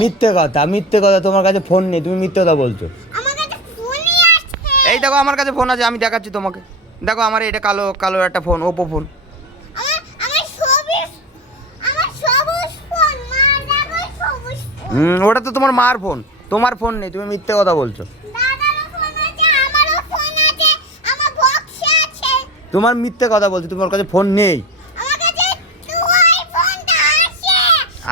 মিথ্যে কথা, তোমার কাছে ফোন নেই, তুমি মিথ্যে কথা বলছো। আমার কাছে ফোনই আছে। এই দেখো আমার কাছে ফোন আছে, আমি দেখাচ্ছি তোমাকে। দেখো আমার এটা কালো কালো একটা ফোন, ওপো ফোন। আমার সবুজ ফোন, মা দেখো সবুজ ফোন। ওটা তো তোমার মার ফোন, তোমার ফোন নেই, তুমি মিথ্যে কথা বলছো। দাদারও ফোন আছে, আমারও ফোন আছে, আমার বক্সে আছে। তোমার মিথ্যে কথা বলছো, তোমার কাছে ফোন নেই। আমার কাছে তুই ফোনটা আছে।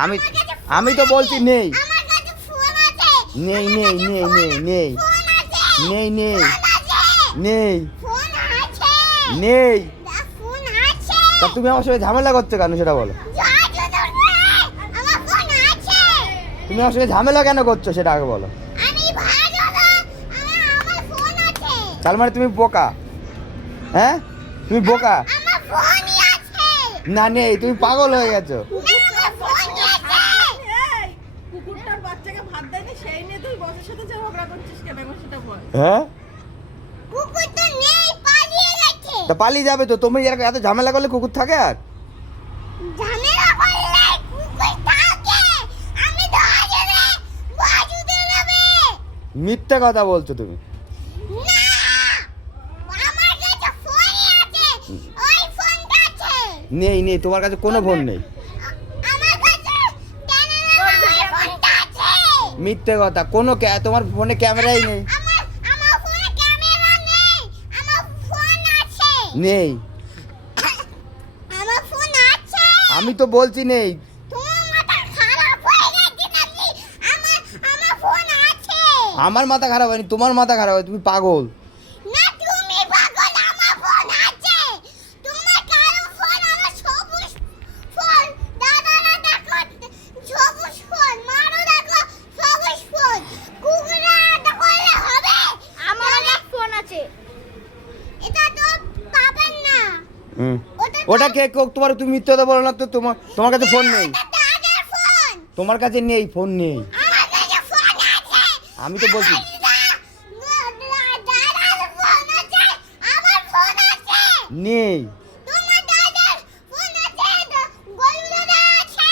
আমি আমার কাছে আমি তো বলছি নেই। আমার কাছে ফোন আছে। নেই নেই নেই নেই নেই ফোন আছে। নেই নেই ফোন আছে। নেই ফোন আছে। নেই। ফোন আছে। তা তুমি আমার সাথে ঝামেলা করছো কেন সেটা বলো। আমার ফোন আছে। তুমি আমার সাথে ঝামেলা কেন করছো সেটা আগে বলো। আমি ভালো না, আমার ফোন আছে। তার মানে তুমি বোকা, হ্যাঁ তুমি বোকা। আমার ফোনই আছে। না নেই, তুমি পাগল হয়ে গেছো। না, আমার ফোনই আছে। এই, কুকুরটার বাচ্চাকে ভাত দেয়নি সেই নিয়ে তুই বসের সাথে যে ঝগড়া করছিস কেন আমার সেটা বল। হ্যাঁ, কুকুর তো নেই, পালিয়ে গেছে। তা পালিয়ে যাবে তো, তুমি এত ঝামেলা করলে কুকুর থাকে আর। ঝামেলা করলে কুকুর থাকে। আমি ধরে বাজুতে নেবে। মিথ্যে কথা বলছো তুমি। না, আমার কাছে ফোনই আছে। ওই ফোনটা আছে। নেই নেই, তোমার কাছে কোনো ফোন নেই। আমার কাছে ওই ফোনটা আছে। মিথ্যে কথা, তোমার ফোনে ক্যামেরাই নেই। আমার ফোনে ক্যামেরা নেই। আমার ফোন আছে। নেই, আমার ফোন আছে। আমি তো বলছি নেই। তোমার মাথা খারাপ হয়ে গেছে নাকি? আমার ফোন আছে। আমার মাথা খারাপ হয়নি, তোমার মাথা খারাপ হয়, তুমি পাগল। না, তুমি পাগল, আমার ফোন আছে। তোমার কালো ফোন, আমার সবুজ ফোন। দাদারা দেখো সবুজ ফোন, মারও দেখো সবুজ ফোন। কুকুরা আদা করলে হবে? আমার অনেক ফোন আছে। এটা তো পাবেন না। ওটা কে তোমার, তুমি মিথ্যে কথা বলো না তো। তোমার কাছে ফোন নেই, এটা দাদার ফোন। তোমার কাছে নেই, ফোন নেই। আমার কাছে ফোন আছে। আমি তো বলছি দাদার ফোন আছে, আমার ফোন আছে। নেই। তোমার দাদার ফোন আছে, গলু দাদা আছে,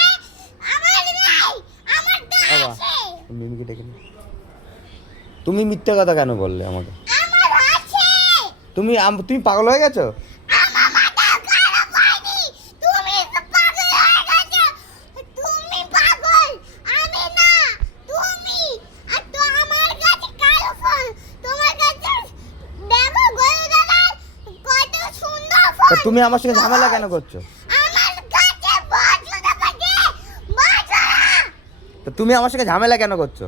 আমার নাই, আমার তো বাবা, আছে। মিমিকে ডেকে নিও। তুমি মিথ্যে কথা কেন বললে আমাকে? আমার আছে। তুমি পাগল হয়ে গেছো। আমার মাথা খারাপ হয়নি, তুমি পাগল হয়ে গেছো। তুমি পাগল, আমি না, তুমি। আর তো আমার কাছে কালো ফোন, তোমার কাছে দেখো গলু দাদা কত সুন্দর তা ফোন। তুমি আমার সঙ্গে ঝামেলা কেন করছো? আমার কাছে বাজু দাদা বাজা। তা তুমি আমার সঙ্গে ঝামেলা কেন করছো?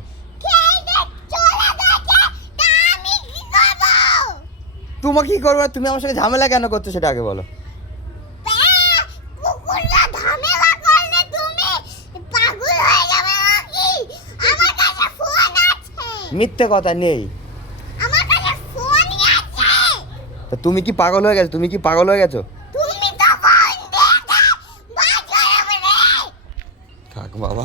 তোমাকে কি করবো? তুমি আমার সঙ্গে ঝামেলা কেন করছো সেটা আগে বলো। মিথ্যে কথা নেই। তা তুমি কি পাগল হয়ে গেছো? তুমি কি পাগল হয়ে গেছো? থাক বাবা।